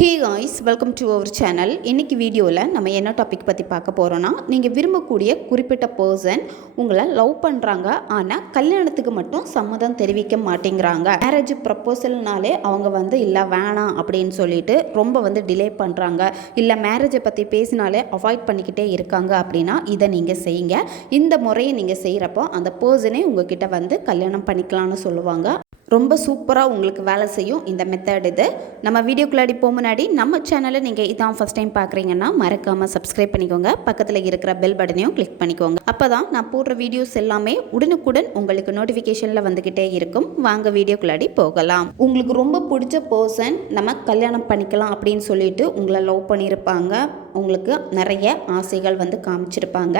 Hey guys, welcome to our channel. இன்றைக்கி வீடியோவில் நம்ம என்ன டாபிக் பற்றி பார்க்க போகிறோன்னா, நீங்கள் விரும்பக்கூடிய குறிப்பிட்ட பர்சன் உங்களை லவ் பண்ணுறாங்க, ஆனால் கல்யாணத்துக்கு மட்டும் சம்மதம் தெரிவிக்க மாட்டேங்கிறாங்க. மேரேஜ் ப்ரப்போசல்னாலே அவங்க இல்லை வேணாம் அப்படின்னு சொல்லிட்டு ரொம்ப டிலே பண்ணுறாங்க, இல்லை மேரேஜை பற்றி பேசினாலே அவாய்ட் பண்ணிக்கிட்டே இருக்காங்க அப்படின்னா இதை நீங்கள் செய்யுங்க. இந்த முறையை நீங்கள் செய்கிறப்போ அந்த பர்சனே உங்ககிட்ட கல்யாணம் பண்ணிக்கலாம்னு சொல்லுவாங்க. ரொம்ப சூப்பராக உங்களுக்கு வேலை செய்யும் இந்த மெத்தட். இது நம்ம வீடியோக்குள்ளாடி போக முன்னாடி நம்ம சேனலை நீங்கள் இதான் ஃபஸ்ட் டைம் பார்க்குறீங்கன்னா மறக்காமல் சப்ஸ்கிரைப் பண்ணிக்கோங்க. பக்கத்தில் இருக்கிற பெல் பட்டனையும் கிளிக் பண்ணிக்கோங்க. அப்போ தான் நான் போடுற வீடியோஸ் எல்லாமே உடனுக்குடன் உங்களுக்கு நோட்டிஃபிகேஷனில் வந்துக்கிட்டே இருக்கும். வாங்க வீடியோக்குள்ளாடி போகலாம். உங்களுக்கு ரொம்ப பிடிச்ச பர்சன் நம்ம கல்யாணம் பண்ணிக்கலாம் அப்படின்னு சொல்லிட்டு உங்களை லவ் பண்ணியிருப்பாங்க. உங்களுக்கு நிறைய ஆசைகள் காமிச்சிருப்பாங்க.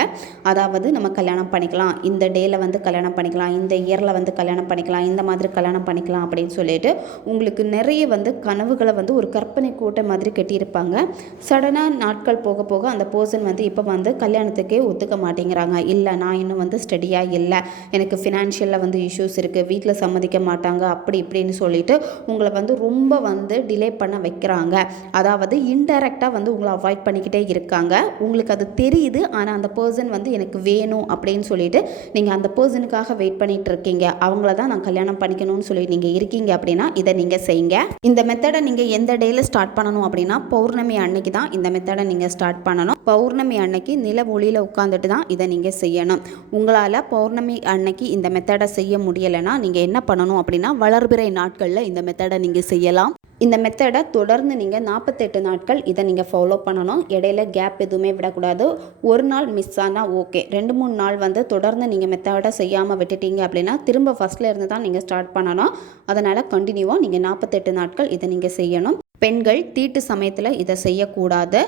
அதாவது நம்ம கல்யாணம் பண்ணிக்கலாம், இந்த டேயில் கல்யாணம் பண்ணிக்கலாம், இந்த இயரில் கல்யாணம் பண்ணிக்கலாம், இந்த மாதிரி கல்யாணம் பண்ணிக்கலாம் அப்படின்னு சொல்லிட்டு உங்களுக்கு நிறைய கனவுகளை ஒரு கற்பனை கோட்டை மாதிரி கட்டியிருப்பாங்க. சடனாக நாட்கள் போக போக அந்த பர்சன் இப்போ கல்யாணத்துக்கே ஒத்துக்க மாட்டேங்கிறாங்க. இல்லை, நான் இன்னும் ஸ்டடியாக இல்லை, எனக்கு ஃபினான்ஷியலில் இஷ்யூஸ் இருக்குது, வீட்டில் சம்மதிக்க மாட்டாங்க, அப்படி இப்படின்னு சொல்லிட்டு உங்களை ரொம்ப டிலே பண்ண வைக்கிறாங்க. அதாவது இன்டைரக்டாக உங்களை அவாய்ட் பண்ணிக்கிட்டே இருக்காங்க. உங்களுக்கு அது தெரியுது, ஆனால் அந்த பர்சன் எனக்கு வேணும் அப்படின்னு சொல்லிட்டு நீங்கள் அந்த பர்சனுக்காக வெயிட் பண்ணிட்டு இருக்கீங்க. அவங்கள தான் நான் கல்யாணம் பண்ணிக்கணும்னு சொல்லி நீங்கள் இருக்கீங்க அப்படின்னா இதை நீங்கள் செய்யுங்க. இந்த மெத்தடை நீங்கள் எந்த டேயில் ஸ்டார்ட் பண்ணணும் அப்படின்னா பௌர்ணமி அன்னைக்கு தான் இந்த மெத்தடை நீங்கள் ஸ்டார்ட் பண்ணணும். பௌர்ணமி அன்னைக்கு நில ஒளியில் உட்காந்துட்டு தான் இதை நீங்கள் செய்யணும். உங்களால் பௌர்ணமி அன்னைக்கு இந்த மெத்தடை செய்ய முடியலைன்னா நீங்கள் என்ன பண்ணணும் அப்படின்னா வளர்பிறை நாட்களில் இந்த மெத்தடை நீங்கள் செய்யலாம். இந்த மெத்தடை தொடர்ந்து நீங்கள் 48 நாட்கள் இதை நீங்கள் ஃபாலோ பண்ணணும். இடையில கேப் எதுவுமே விடக்கூடாது. ஒரு நாள் மிஸ் ஆனால் ஓகே, 2-3 நாள் தொடர்ந்து நீங்கள் மெத்தடை செய்யாமல் விட்டுட்டீங்க அப்படின்னா திரும்ப ஃபஸ்ட்டில் இருந்து தான் நீங்கள் ஸ்டார்ட் பண்ணணும். அதனால் கண்டினியூவாக நீங்கள் 48 நாட்கள் இதை நீங்கள் செய்யணும். பெண்கள் தீட்டு சமயத்தில் இதை செய்யக்கூடாது.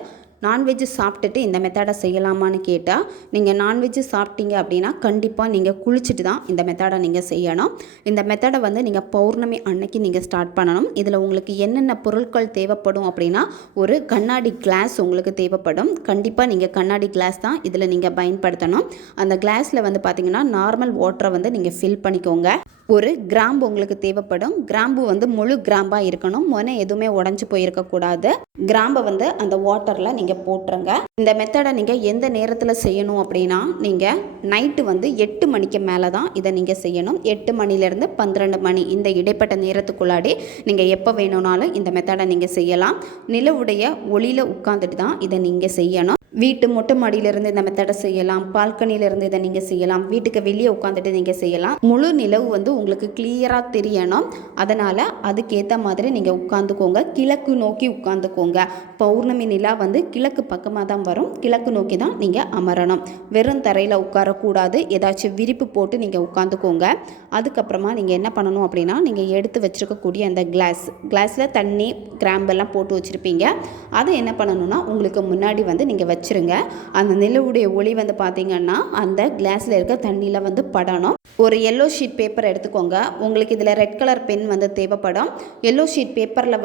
நான்வெஜ்ஜு சாப்பிட்டுட்டு இந்த மெத்தடை செய்யலாமான்னு கேட்டால், நீங்கள் நான்வெஜ்ஜு சாப்பிட்டீங்க அப்படின்னா கண்டிப்பாக நீங்கள் குளிச்சுட்டு தான் இந்த மெத்தடை நீங்கள் செய்யணும். இந்த மெத்தடை நீங்கள் பௌர்ணமி அன்னைக்கு நீங்கள் ஸ்டார்ட் பண்ணணும். இதில் உங்களுக்கு என்னென்ன பொருட்கள் தேவைப்படும் அப்படின்னா, ஒரு கண்ணாடி கிளாஸ் உங்களுக்கு தேவைப்படும். கண்டிப்பாக நீங்கள் கண்ணாடி கிளாஸ் தான் இதில் நீங்கள் பயன்படுத்தணும். அந்த கிளாஸில் பார்த்திங்கன்னா நார்மல் வாட்டரை நீங்கள் ஃபில் பண்ணிக்கோங்க. ஒரு கிராம்பு உங்களுக்கு தேவைப்படும். கிராம்பு முழு கிராம்பாக இருக்கணும். முனை எதுவுமே உடஞ்சி போயிருக்கக்கூடாது. கிராம்பை அந்த வாட்டரில் நீங்கள் போட்டுருங்க. இந்த மெத்தடை நீங்கள் எந்த நேரத்தில் செய்யணும் அப்படின்னா, நீங்கள் நைட்டு 8 மணிக்கு மேலே தான் இதை நீங்கள் செய்யணும். 8 மணிலேருந்து 12 மணி இந்த இடைப்பட்ட நேரத்துக்குள்ளாடி நீங்கள் எப்போ வேணும்னாலும் இந்த மெத்தடை நீங்கள் செய்யலாம். நிலவுடைய ஒளியில் உட்காந்துட்டு தான் இதை நீங்கள் செய்யணும். வீட்டு மொட்டை மாடியிலேருந்து இந்த மெத்தடை செய்யலாம், பால்கனியிலேருந்து இதை நீங்கள் செய்யலாம், வீட்டுக்கு வெளியே உட்காந்துட்டு நீங்கள் செய்யலாம். முழு நிலவு உங்களுக்கு கிளியராக தெரியணும். அதனால் அதுக்கேற்ற மாதிரி நீங்கள் உட்காந்துக்கோங்க. கிழக்கு நோக்கி உட்காந்துக்கோங்க. பௌர்ணமி நிலா கிழக்கு பக்கமாக தான் வரும். கிழக்கு நோக்கி தான் நீங்கள் அமரணும். வெறும் தரையில் உட்காரக்கூடாது. ஏதாச்சும் விரிப்பு போட்டு நீங்கள் உட்காந்துக்கோங்க. அதுக்கப்புறமா நீங்கள் என்ன பண்ணணும் அப்படின்னா, நீங்கள் எடுத்து வச்சுருக்கக்கூடிய அந்த கிளாஸில் தண்ணி கிராம்பெல்லாம் போட்டு வச்சுருப்பீங்க. அதை என்ன பண்ணணும்னா உங்களுக்கு முன்னாடி நீங்கள் வச்சுருங்க. அந்த நிலவுடைய ஒளி பார்த்தீங்கன்னா அந்த கிளாஸில் இருக்க தண்ணியில் படணும். ஒரு எல்லோ ஷீட் பேப்பர் எடுத்துக்கோங்க. உங்களுக்கு இதில் ரெட் கலர் பென் தேவைப்படும். எல்லோ ஷீட் பேப்பரில்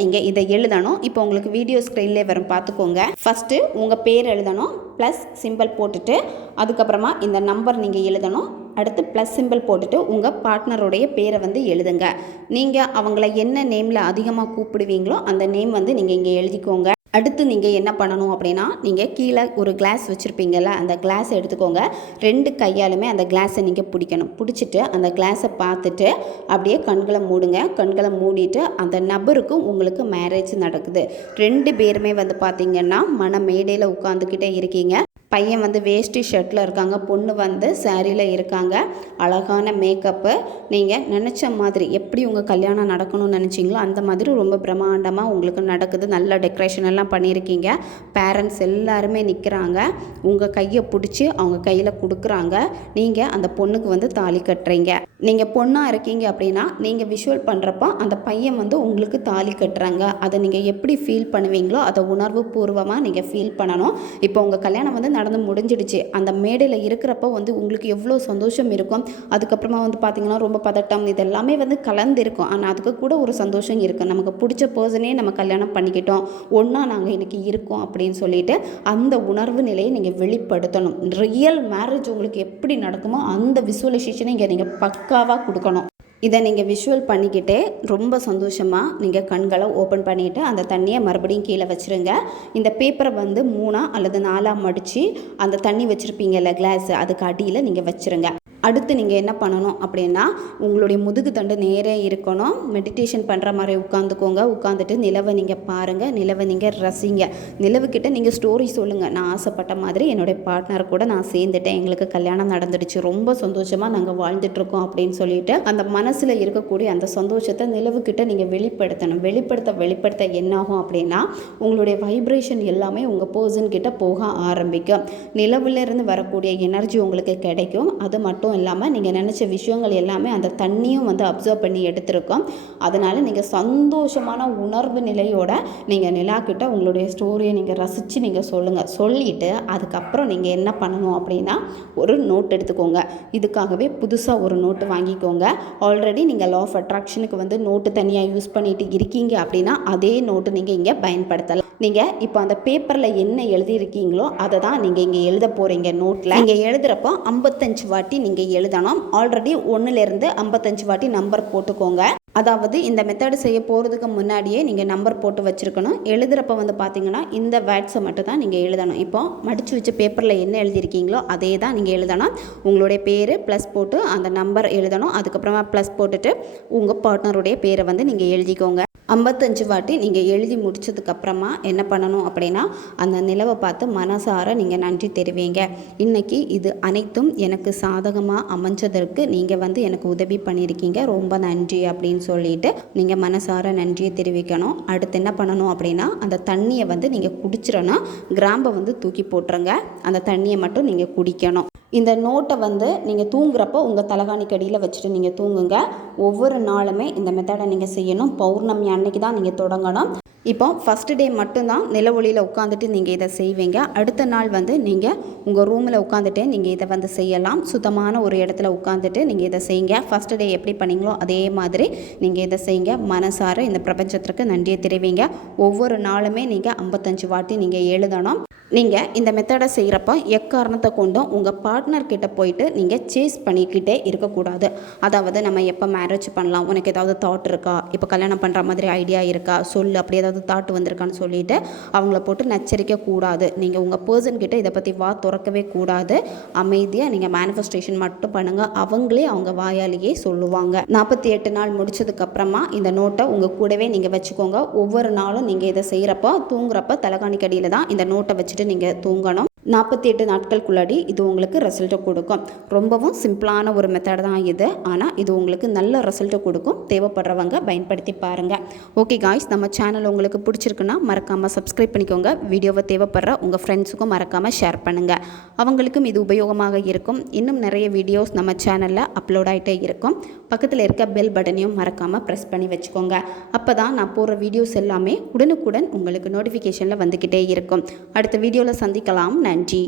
நீங்கள் இதை எழுதணும். இப்போ உங்களுக்கு வீடியோ ஸ்க்ரீன்லேயே வரும், பார்த்துக்கோங்க. ஃபஸ்ட்டு உங்கள் பேர் எழுதணும், ப்ளஸ் சிம்பிள் போட்டுட்டு அதுக்கப்புறமா இந்த நம்பர் நீங்கள் எழுதணும். அடுத்து ப்ளஸ் சிம்பிள் போட்டுட்டு உங்கள் பார்ட்னருடைய பேரை எழுதுங்க. நீங்கள் அவங்கள என்ன நேமில் அதிகமாக கூப்பிடுவீங்களோ அந்த நேம் நீங்கள் இங்கே எழுதிக்கோங்க. அடுத்து நீங்கள் என்ன பண்ணணும் அப்படின்னா, நீங்கள் கீழே ஒரு கிளாஸ் வச்சுருப்பீங்கள்ல, அந்த கிளாஸை எடுத்துக்கோங்க. 2 கையாலுமே அந்த கிளாஸை நீங்கள் பிடிக்கணும். பிடிச்சிட்டு அந்த கிளாஸை பார்த்துட்டு அப்படியே கண்களை மூடுங்க. கண்களை மூடிட்டு அந்த நபருக்கும் உங்களுக்கு மேரேஜ் நடக்குது. 2 பேருமே பார்த்திங்கன்னா மன மேடையில் உட்காந்துக்கிட்டே இருக்கீங்க. பையன் வேஷ்டி ஷர்ட்டில் இருக்காங்க, பொண்ணு சாரியில் இருக்காங்க. அழகான மேக்கப்பு. நீங்கள் நினச்ச மாதிரி எப்படி உங்கள் கல்யாணம் நடக்கணும்னு நினச்சிங்களோ அந்த மாதிரி ரொம்ப பிரம்மாண்டமாக உங்களுக்கு நடக்குது. நல்ல டெக்கரேஷன் எல்லாம் பண்ணியிருக்கீங்க. பேரண்ட்ஸ் எல்லாருமே நிற்கிறாங்க. உங்கள் கையை பிடிச்சி அவங்க கையில் கொடுக்குறாங்க. நீங்கள் அந்த பொண்ணுக்கு தாலி கட்டுறீங்க. நீங்கள் பொண்ணாக இருக்கீங்க அப்படின்னா நீங்கள் விஷுவல் பண்ணுறப்போ அந்த பையன் உங்களுக்கு தாலி கட்டுறாங்க. அதை நீங்கள் எப்படி ஃபீல் பண்ணுவீங்களோ அதை உணர்வு பூர்வமாக நீங்கள் ஃபீல் பண்ணணும். இப்போ உங்கள் கல்யாணம் நடந்து முடிஞ்சிடுச்சு. அந்த மேடையில் இருக்கிறப்போ உங்களுக்கு எவ்வளோ சந்தோஷம் இருக்கும். அதுக்கப்புறமா பார்த்திங்கன்னா ரொம்ப பதட்டம் இதெல்லாமே கலந்துருக்கும். ஆனால் அதுக்கு கூட ஒரு சந்தோஷம் இருக்கும். நமக்கு பிடிச்ச பர்சனே நம்ம கல்யாணம் பண்ணிக்கிட்டோம், ஒன்றா நாங்கள் இன்றைக்கி இருக்கோம் அப்படின்னு சொல்லிட்டு அந்த உணர்வு நிலையை நீங்கள் வெளிப்படுத்தணும். ரியல் மேரேஜ் உங்களுக்கு எப்படி நடக்குமோ அந்த விசுவலைசேஷனை இங்கே நீங்கள் பக்காவாக கொடுக்கணும். இதை நீங்கள் விஷுவல் பண்ணிக்கிட்டே ரொம்ப சந்தோஷமாக நீங்கள் கண்களை ஓப்பன் பண்ணிவிட்டு அந்த தண்ணியை மறுபடியும் கீழே வச்சுருங்க. இந்த பேப்பரை வந்து 3 அல்லது 4 மடித்து அந்த தண்ணி வச்சுருப்பீங்கல்ல கிளாஸ், அதுக்கு அடியில் நீங்கள் வச்சுருங்க. அடுத்து நீங்கள் என்ன பண்ணணும் அப்படின்னா, உங்களுடைய முதுகு தண்டு நேரே இருக்கணும். மெடிடேஷன் பண்ணுற மாதிரி உட்காந்துக்கோங்க. உட்காந்துட்டு நிலவை நீங்கள் பாருங்கள், நிலவை நீங்கள் ரசிங்க. நிலவுக்கிட்ட நீங்கள் ஸ்டோரி சொல்லுங்கள். நான் ஆசைப்பட்ட மாதிரி என்னுடைய பார்ட்னர் கூட நான் சேர்ந்துட்டேன், எங்களுக்கு கல்யாணம் நடந்துடுச்சு, ரொம்ப சந்தோஷமாக நாங்கள் வாழ்ந்துட்டுருக்கோம் அப்படின்னு சொல்லிட்டு அந்த மனசில் இருக்கக்கூடிய அந்த சந்தோஷத்தை நிலவுக்கிட்ட நீங்கள் வெளிப்படுத்தணும். வெளிப்படுத்த என்னாகும் அப்படின்னா, உங்களுடைய வைப்ரேஷன் எல்லாமே உங்கள் பர்சன்கிட்ட போக ஆரம்பிக்கும். நிலவுலேருந்து வரக்கூடிய எனர்ஜி உங்களுக்கு கிடைக்கும். அது மட்டும் இல்லாமல் நீங்கள் நினச்ச விஷயங்கள் எல்லாமே அந்த தண்ணியும் வந்து அப்சர்வ் பண்ணி எடுத்திருக்கோம். அதனால் நீங்கள் சந்தோஷமான உணர்வு நிலையோட நீங்கள் நிலாக்கிட்ட உங்களுடைய ஸ்டோரியை நீங்கள் ரசித்து நீங்கள் சொல்லுங்கள். சொல்லிவிட்டு அதுக்கப்புறம் நீங்கள் என்ன பண்ணணும் அப்படின்னா, ஒரு நோட் எடுத்துக்கோங்க. இதுக்காகவே புதுசாக ஒரு நோட்டு வாங்கிக்கோங்க. ஆல்ரெடி நீங்கள் லா ஆஃப் அட்ராக்ஷனுக்கு வந்து நோட்டு தனியாக யூஸ் பண்ணிட்டு இருக்கீங்க அப்படின்னா அதே நோட்டு நீங்கள் இங்கே பயன்படுத்தலாம். நீங்கள் இப்போ அந்த பேப்பரில் என்ன எழுதியிருக்கீங்களோ அதை தான் நீங்கள் இங்கே எழுத போகிறீங்க. நோட்டில் நீங்கள் எழுதுகிறப்போ 55 வாட்டி நீங்கள் எழுதணும். ஆல்ரெடி 1லேருந்து 55 வாட்டி நம்பர் போட்டுக்கோங்க. அதாவது இந்த மெத்தடு செய்ய போகிறதுக்கு முன்னாடியே நீங்கள் நம்பர் போட்டு வச்சுருக்கணும். எழுதுகிறப்ப வந்து பார்த்தீங்கன்னா இந்த வேர்ட்ஸை மட்டும் தான் நீங்கள் எழுதணும். இப்போ மடித்து வச்ச பேப்பரில் என்ன எழுதியிருக்கீங்களோ அதே தான் நீங்கள் எழுதணும். உங்களுடைய பேர் ப்ளஸ் போட்டு அந்த நம்பர் எழுதணும். அதுக்கப்புறமா ப்ளஸ் போட்டுட்டு உங்கள் பார்ட்னருடைய பேரை வந்து நீங்கள் எழுதிக்கோங்க. 55 வாட்டி நீங்கள் எழுதி முடித்ததுக்கப்புறமா என்ன பண்ணணும் அப்படின்னா, அந்த நிலவை பார்த்து மனசார நீங்கள் நன்றி தெரிவிங்க. இன்றைக்கி இது அனைத்தும் எனக்கு சாதகமாக அமைஞ்சதற்கு நீங்கள் வந்து எனக்கு உதவி பண்ணியிருக்கீங்க, ரொம்ப நன்றி அப்படின்னு சொல்லிட்டு நீங்கள் மனசார நன்றியை தெரிவிக்கணும். அடுத்து என்ன பண்ணணும் அப்படின்னா, அந்த தண்ணியை வந்து நீங்கள் குடிச்சிடணும். கிராம்பை வந்து தூக்கி போட்டுருங்க. அந்த தண்ணியை மட்டும் நீங்கள் குடிக்கணும். இந்த நோட்டை வந்து நீங்கள் தூங்குறப்போ உங்கள் தலகாணிக்கு அடியில் வச்சுட்டு நீங்கள் தூங்குங்க. ஒவ்வொரு நாளுமே இந்த மெத்தடை நீங்கள் செய்யணும். பௌர்ணமி அன்னைக்கு தான் நீங்கள் தொடங்கணும். இப்போ ஃபஸ்ட்டு டே மட்டும்தான் நில ஒளியில் உட்காந்துட்டு நீங்கள் இதை செய்வீங்க. அடுத்த நாள் வந்து நீங்கள் உங்கள் ரூமில் உட்காந்துட்டு நீங்கள் இதை வந்து செய்யலாம். சுத்தமான ஒரு இடத்துல உட்காந்துட்டு நீங்கள் இதை செய்யுங்க. ஃபஸ்ட்டு டே எப்படி பண்ணீங்களோ அதே மாதிரி நீங்கள் இதை செய்யுங்க. மனசார இந்த பிரபஞ்சத்திற்கு நன்றியை தெரிவிங்க. ஒவ்வொரு நாளுமே நீங்கள் 55 வாட்டி நீங்கள் எழுதணும். நீங்கள் இந்த மெத்தடை செய்கிறப்போ எக்காரணத்தை கொண்டும் உங்கள் பார்ட்னர்கிட்ட போயிட்டு நீங்கள் சேஸ் பண்ணிக்கிட்டே இருக்கக்கூடாது. அதாவது நம்ம எப்போ மேரேஜ் பண்ணலாம், உனக்கு ஏதாவது தாட் இருக்கா, இப்போ கல்யாணம் பண்ணுற மாதிரி ஐடியா இருக்கா, சொல்லு, அப்படி ஏதாவது தாட் வந்திருக்கான்னு சொல்லிட்டு அவங்கள போட்டு நச்சரிக்க கூடாது. நீங்கள் உங்கள் பர்சன்கிட்ட இதை பற்றி திறக்கவே கூடாது. அமைதியாக நீங்கள் மேனிஃபெஸ்டேஷன் மட்டும் பண்ணுங்கள். அவங்களே அவங்க வாயாலேயே சொல்லுவாங்க. 48 நாள் முடிச்சதுக்கப்புறமா இந்த நோட்டை உங்கள் கூடவே நீங்கள் வச்சுக்கோங்க. ஒவ்வொரு நாளும் நீங்கள் இதை செய்கிறப்போ தூங்குறப்ப தலகாணிக்கடியில் தான் இந்த நோட்டை வச்சுட்டு நீங்கள் தூங்கணும். 48 நாட்களுக்குள்ளாடி இது உங்களுக்கு ரிசல்ட்டை கொடுக்கும். ரொம்பவும் சிம்பிளான ஒரு மெத்தட் தான் இது. ஆனால் இது உங்களுக்கு நல்ல ரிசல்ட்டை கொடுக்கும். தேவைப்படுறவங்க பயன்படுத்தி பாருங்கள். ஓகே காய்ஸ், நம்ம சேனல் உங்களுக்கு பிடிச்சிருக்குன்னா மறக்காமல் சப்ஸ்கிரைப் பண்ணிக்கோங்க. வீடியோவை தேவைப்படுற உங்கள் ஃப்ரெண்ட்ஸுக்கும் மறக்காமல் ஷேர் பண்ணுங்கள். அவங்களுக்கும் இது உபயோகமாக இருக்கும். இன்னும் நிறைய வீடியோஸ் நம்ம சேனலில் அப்லோட் ஆகிட்டே இருக்கும். பக்கத்தில் இருக்க பெல் பட்டனையும் மறக்காமல் ப்ரெஸ் பண்ணி வச்சுக்கோங்க. அப்போ தான் நான் போடுற வீடியோஸ் எல்லாமே உடனுக்குடன் உங்களுக்கு நோட்டிஃபிகேஷனில் வந்துக்கிட்டே இருக்கும். அடுத்த வீடியோவில் சந்திக்கலாம். நன்றி.